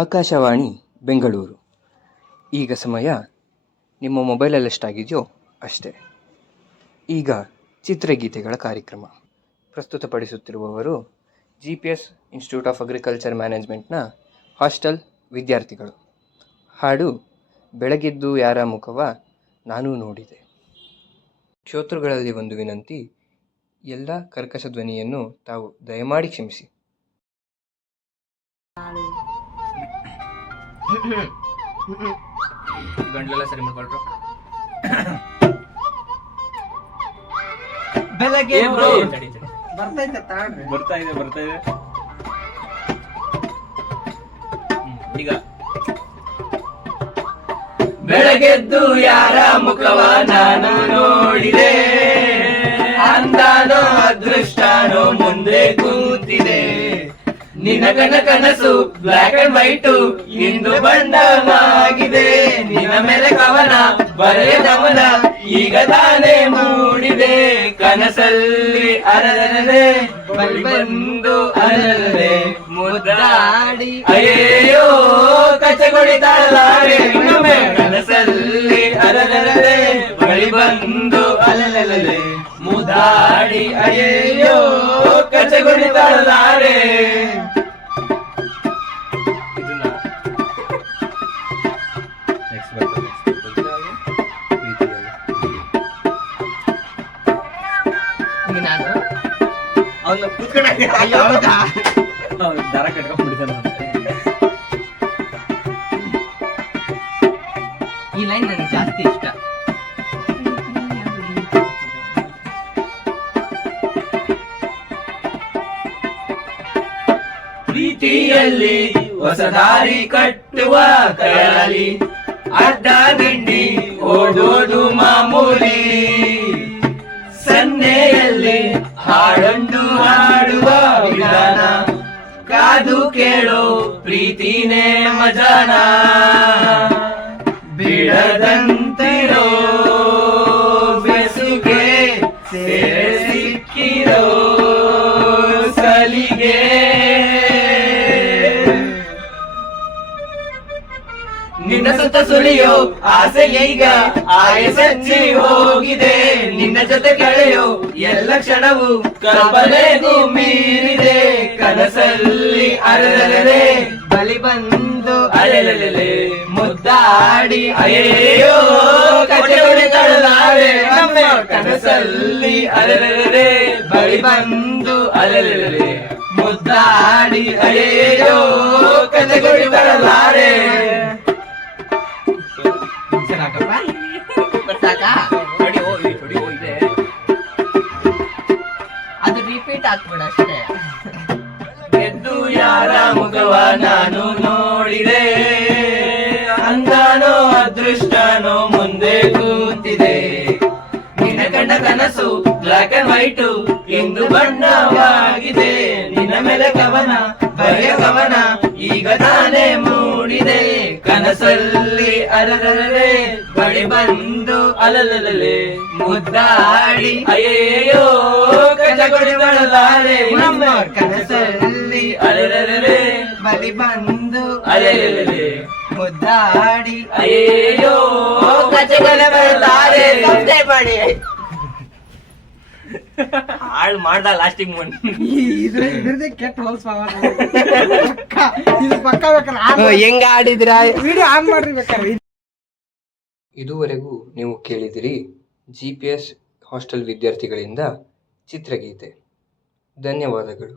ಆಕಾಶವಾಣಿ ಬೆಂಗಳೂರು. ಈಗ ಸಮಯ ನಿಮ್ಮ ಮೊಬೈಲಲ್ಲಿ ಎಷ್ಟಾಗಿದೆಯೋ ಅಷ್ಟೇ. ಈಗ ಚಿತ್ರಗೀತೆಗಳ ಕಾರ್ಯಕ್ರಮ ಪ್ರಸ್ತುತಪಡಿಸುತ್ತಿರುವವರು GPS ಇನ್ಸ್ಟಿಟ್ಯೂಟ್ ಆಫ್ ಅಗ್ರಿಕಲ್ಚರ್ ಮ್ಯಾನೇಜ್ಮೆಂಟ್ನ ಹಾಸ್ಟೆಲ್ ವಿದ್ಯಾರ್ಥಿಗಳು. ಹಾಡು ಬೆಳಗೆದ್ದು ಯಾರ ಮುಖವ ನಾನೂ ನೋಡಿದೆ. ಶ್ರೋತೃಗಳಲ್ಲಿ ಒಂದು ವಿನಂತಿ, ಎಲ್ಲ ಕರ್ಕಶ ಧ್ವನಿಯನ್ನು ತಾವು ದಯಮಾಡಿ ಕ್ಷಮಿಸಿ. ಗಂಟ್ಲೆಲ್ಲ ಸರಿ ಮಾಡ್ಕೊಳ್ರು. ಬೆಳಗ್ಗೆ ಬರ್ತಾ ಇದೆ ಈಗ ಬೆಳಗೆದ್ದು ಯಾರ ಮುಖವ ನಾನು ನೋಡಿದೆ, ಅಂದಾನೋ ಅದೃಷ್ಟನೋ ಮುಂದೆ ಕೂತಿದೆ. ನಿನ್ನ ಕನಸು ಬ್ಲಾಕ್ ಅಂಡ್ ವೈಟ್ ಇಂದು ಬಣ್ಣವಾಗಿದೆ. ನಿನ್ನ ಮೇಲೆ ಕವನ ಬರೆಯದವನ ಈಗ ತಾನೇ ಮೂಡಿದೆ. ಕನಸಲ್ಲಿ ಅರಳದೆ ಬಂದು ಅರಳದೆ ಮುದ್ದಾಡಿ ಅಯ್ಯೋ ಕಚ್ಚಗೊಳಿತಾಳೆ. ಕನಸಲ್ಲಿ ಅರಳದೆ ಬಳಿ ಬಂದು ಅಲಲಲೆ ಮುದ್ದಾಡಿ ಅಯ್ಯೋ ಕಚ್ಚಗೊಳಿತಾಳೆ. ದಾರ ಕಟ್ಕೊಂಡ್ಬಿಡ್ತಾನೆ. ಈ ಲೈನ್ ನನಗೆ ಜಾಸ್ತಿ ಇಷ್ಟ. ಪ್ರೀತಿಯಲ್ಲಿ ಹೊಸ ದಾರಿ ಕಟ್ಟುವ ಕೈಯಲ್ಲಿ ಅಡ್ಡ ದಿಂಡಿ ಓಡೋದು ಮಾಮೂಲಿ. ಸನ್ನೆಯಲ್ಲಿ ಹಾಡೊಂದು ಹಾಡುವ ವಿಧಾನ ಕಾದು ಕೇಳೋ ಪ್ರೀತಿನೇ ಮಜಾನ. ಬಿಡದಂತಿರೋ ಬೆಸುಗೆ ಸೇರೆ ಸಿಕ್ಕಿರೋ ಸಲಿಗೆ. ನಿನ್ನ ಸುತ್ತ ಸುಳಿಯೋ ಆಸೆ ಈಗ ಆಯಸಚ್ಚಿ ಹೋಗಿದೆ. ನಿನ್ನ ಜೊತೆ ಕಳೆಯೋ ಎಲ್ಲ ಕ್ಷಣವು ಕಲ್ಪನೆಗೂ ಮೀರಿದೆ. ಕನಸಲ್ಲಿ ಅರಳಲೆ ಬಲಿ ಬಂದು ಅಲೆಲೆಲೆ ಮುದ್ದಾಡಿ ಅಯ್ಯೋ ಕಚ್ಚಗೊಳಿತಾಳೆ. ಕನಸಲ್ಲಿ ಅಲೆಲೆಲೆ ಬಲಿ ಬಂದು ಅಲೆಲೆಲೆ ಮುದ್ದಾಡಿ ಅಯ್ಯೋ ಕಚ್ಚಗೊಳಿತಾಳೆ. ಅದು ರಿಪೀಟ್ ಆಗ್ಬಿಡ ಅಷ್ಟೇ. ಎದ್ದು ಯಾರ ಮುಖವ ನಾನು ನೋಡಿದೆ, ಅಂದಾನೋ ಅದೃಷ್ಟನೋ ಮುಂದೆ ಕೂತಿದೆ. ನಿನ್ನ ಕಂಡ ಕನಸು ಬ್ಲಾಕ್ ಅಂಡ್ ವೈಟ್ ಇಂದು ಬಣ್ಣವಾಗಿದೆ. ನಿನ್ನ ಮೇಲೆ ಕವನ ಬರೆಯ ಕವನ ಈಗ ತಾನೇ ಮೂಡಿದೆ. ಕನಸಲ್ಲಿ ಅರಳಲೆ ಬಳಿ ಬಂದು ಅಲಲಲೆ ಮುದ್ದಾಡಿ ಅಯ್ಯೋ ಕಚ್ಚಗೊಳಿತಾಳೆ. ನಮ್ಮ ಕನಸಲ್ಲಿ ಅರಳಲೆ ಬಳಿ ಬಂದು ಅಲಲಲೆ ಮುದ್ದಾಡಿ ಅಯ್ಯೋ ಕಚ್ಚಗೊಳಿತಾಳೆ. ಮಾಡಿ ಹಾಳು ಮಾಡ್ದ ಲಾಸ್ಟಿಂಗ್ ಹೆಂಗ ಆಡಿದ್ರ ಇದುವರೆಗೂ ನೀವು ಕೇಳಿದಿರಿ GPS ಹಾಸ್ಟೆಲ್ ವಿದ್ಯಾರ್ಥಿಗಳಿಂದ ಚಿತ್ರಗೀತೆ. ಧನ್ಯವಾದಗಳು.